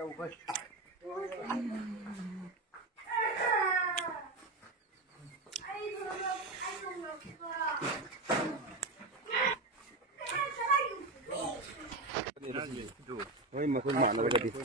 Oi, mà khuôn mọn nó cái gì?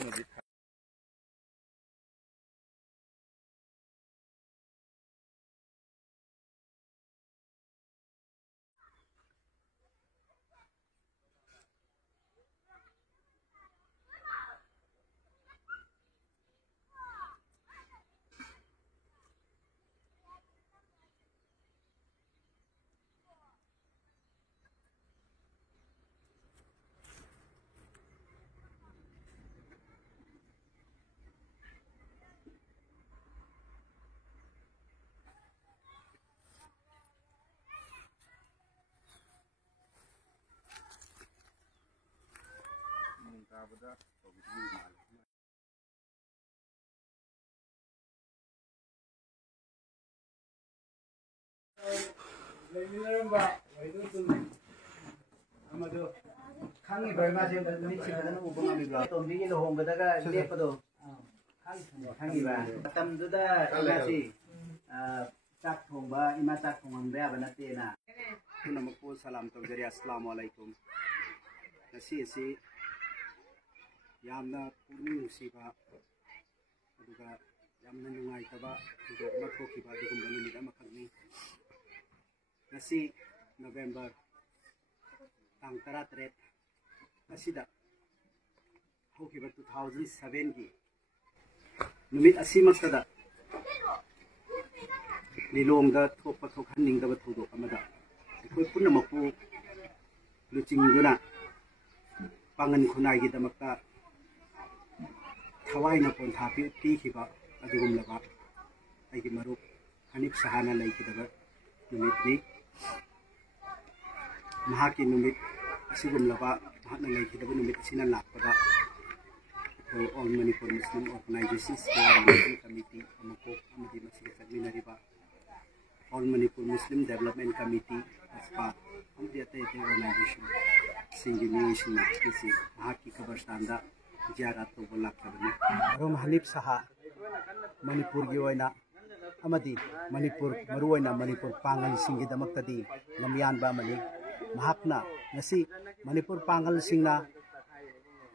Khangi berma se ni chimana no ubang ami bla to mi lo hong bada ga lepado khangi ba tam du da imasi chak thong ba ima chak thong ang ba bana te na Namaku salam tawjari assalamu alaikum. Nasi yamna purning nusiba aduga yamna nungai taba aduga mathoki ba dugum banuni da makagni nasi November tang 13 asida hokiba 2007 gi numit asimaktada lilongda thokpa thokhanning da thodok amada koi punamaku luchingduna pangan khunai gi damakta thawai na pon thapi ti khiba adugum laba aigi marup hanip sahana lai ki daga numit ni mahaki numit asigum laba mahana lai ki daga numit sina lakpada ko All Manipur Muslim Organizations Committee amako amadi masig sagminariba All Manipur Muslim Development Committee aspa amdi ate organization singing na kisi mahaki kabarstanda ziyarat to bolakabani rom hanip saha manipur gi oina amadi manipur maru oina manipur pangal singi damaktadi lamyan ba mani mahakna ngasi manipur pangal singna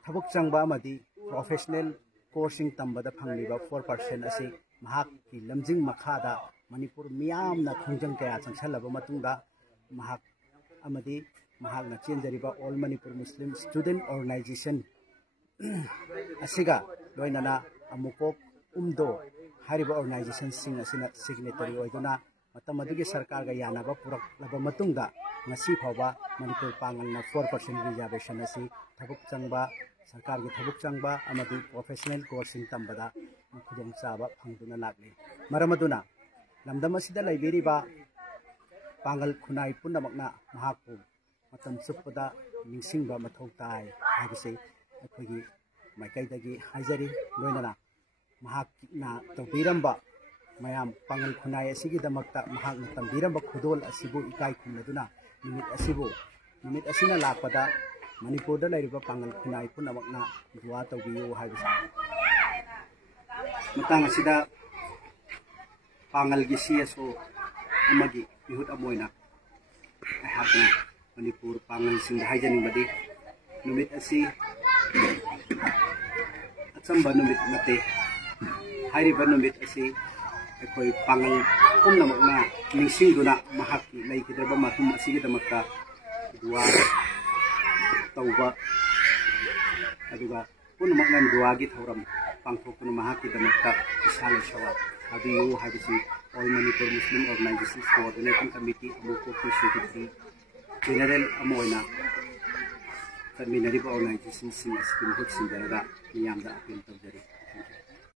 thabuk changba amadi professional coursing tambada phangliba 4% asi mahak ki lamjing makhada manipur miyamna khongjang kaya changsalaba matungda mahak amadi mahakna chenjariba All Manipur Muslim Student Organization asiga loinana amukok umdo hariba organization sing asina signatory oiduna matamadigi sarkar ga yanaba purak laba matungda ngasi phawba Manipur pangalna 4% reservation asi thabuk changba sarkar gi thabuk changba amadi professional coursing tambada khudong chaba phangduna lakle maramaduna lamdam asida laibiriba pangal khunai punamakna mahakpu matam suppada ningsingba mathau tai habise akhoi maikai haijari loinana mahakna tawbiramba mayam pangal khunai asigi damakta mahakna tambiramba khudol asibu ikai khumladuna numit asina lakpada Manipur da lairiba pangal khunai punamakna duwa tawbiyo haibisa matang asida pangal gi CSO amagi bihut amoina ahakna Manipur pangal sing haijaning badi numit asi achamba numit mate hairiba numit asi ekoi pangal pumnamakna ningsingduna mahaki laikidaba matum asigi damakta duwa tauba aduga punamakna duwa gi thauram pangthokuna mahaki damakta isale sawa abiyu habisi All Manipur Muslim Organizations Coordinating Committee amuko secretary general amoina terminariba organization sing skim hut sing dara niyamda appeal tawjari